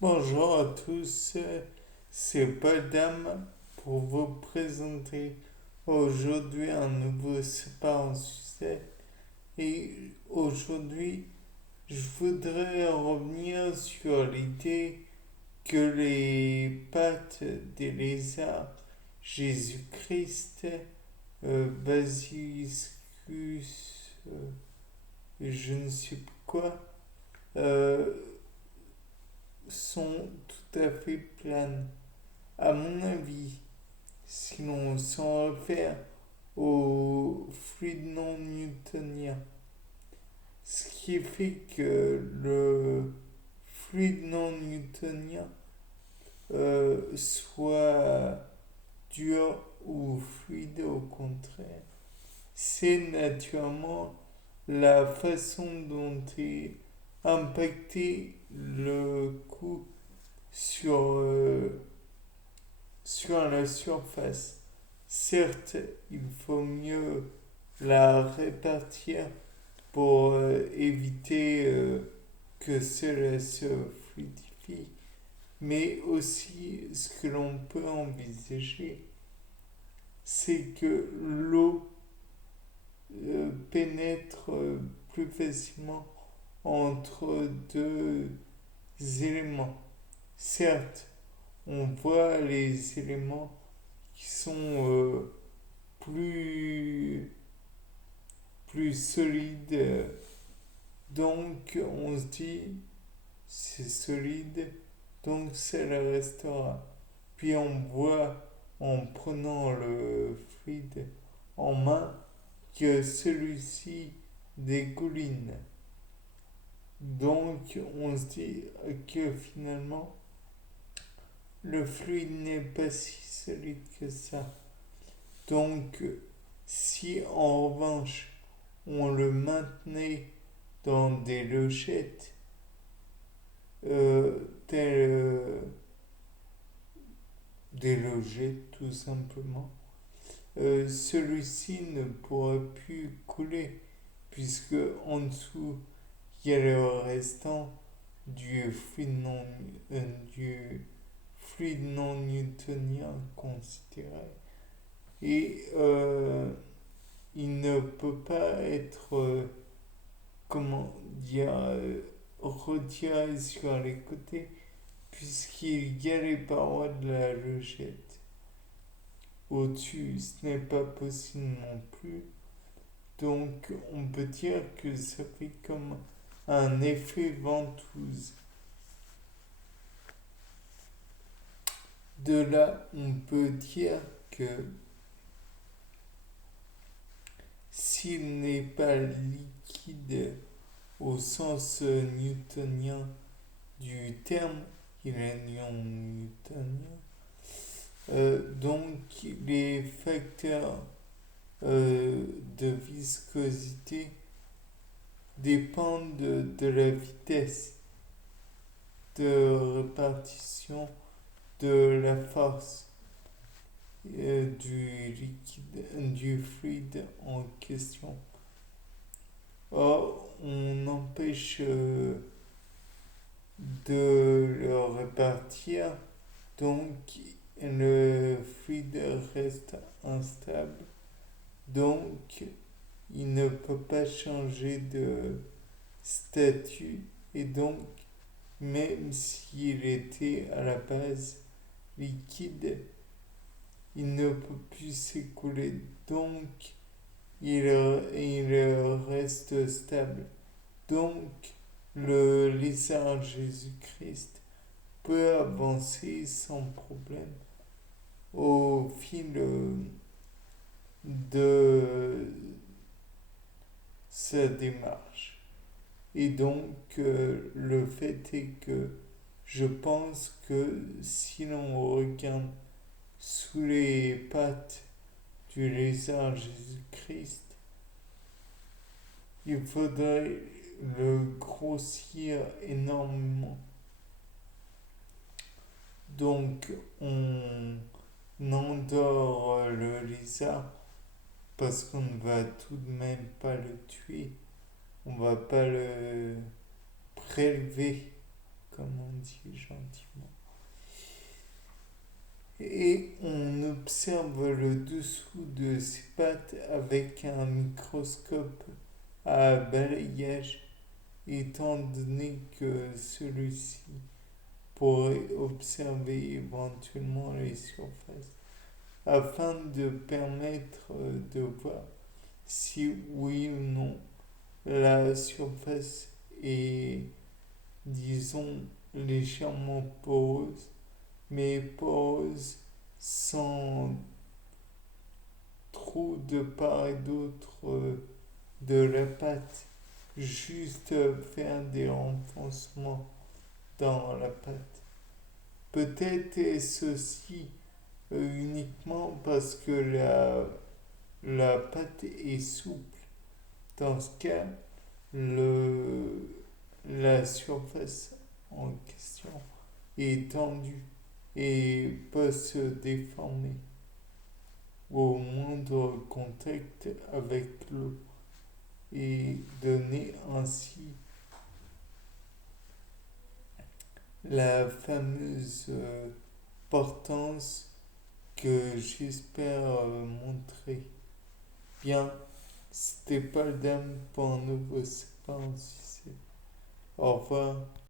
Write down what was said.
Bonjour à tous, c'est Padam pour vous présenter aujourd'hui un nouveau super sujet. Et aujourd'hui, je voudrais revenir sur l'idée que les pattes des lézards, Jésus-Christ, Basiliscus, je ne sais plus quoi, euh, sont tout à fait planes. À mon avis, si l'on s'en réfère au fluide non newtonien, ce qui fait que le fluide non newtonien soit dur ou fluide au contraire, c'est naturellement la façon dont est impacté le coup sur, sur la surface. Certes, il faut mieux la répartir pour éviter que cela se fluidifie, mais aussi ce que l'on peut envisager, c'est que l'eau pénètre plus facilement entre deux éléments. Certes, on voit les éléments qui sont plus, plus solides. Donc on se dit, c'est solide, donc ça le restera. Puis on voit en prenant le fluide en main que celui-ci dégouline. Donc on se dit que finalement le fluide n'est pas si solide que ça. Donc si en revanche on le maintenait dans des logettes, telles des logettes tout simplement, celui-ci ne pourrait plus couler puisque en dessous il y a le restant euh, du fluide non newtonien considéré et il ne peut pas être comment dire retiré sur les côtés puisqu'il y a les parois de la logette. Au-dessus, ce n'est pas possible non plus. Donc, on peut dire que ça fait comme un effet ventouse. De là, on peut dire que s'il n'est pas liquide au sens newtonien du terme, il est non newtonien, donc les facteurs de viscosité dépendent de la vitesse de répartition de la force du liquide, du fluide en question. Or, on empêche de le répartir, donc le fluide reste instable, donc il ne peut pas changer de statut et donc même s'il était à la base liquide, il ne peut plus s'écouler, donc il reste stable. Donc le lézard Jésus-Christ peut avancer sans problème au fil de sa démarche. Et donc, le fait est que je pense que si l'on regarde sous les pattes du lézard Jésus-Christ, il faudrait le grossir énormément. Donc, on endort le lézard parce qu'on ne va tout de même pas le tuer. On va pas le prélever comme on dit gentiment. Et on observe le dessous de ses pattes avec un microscope à balayage, étant donné que celui-ci pourrait observer éventuellement les surfaces, afin de permettre de voir si oui ou non la surface est, disons, légèrement poreuse, mais poreuse sans trop de part et d'autre de la pâte, juste faire des renfoncements dans la pâte. Peut-être est-ce aussi uniquement parce que la pâte est souple. Dans ce cas, la surface en question est tendue et peut se déformer au moindre contact avec l'eau et donner ainsi la fameuse portance que j'espère montrer. Bien, c'était pas le dame pour un nouveau séquence. Au revoir.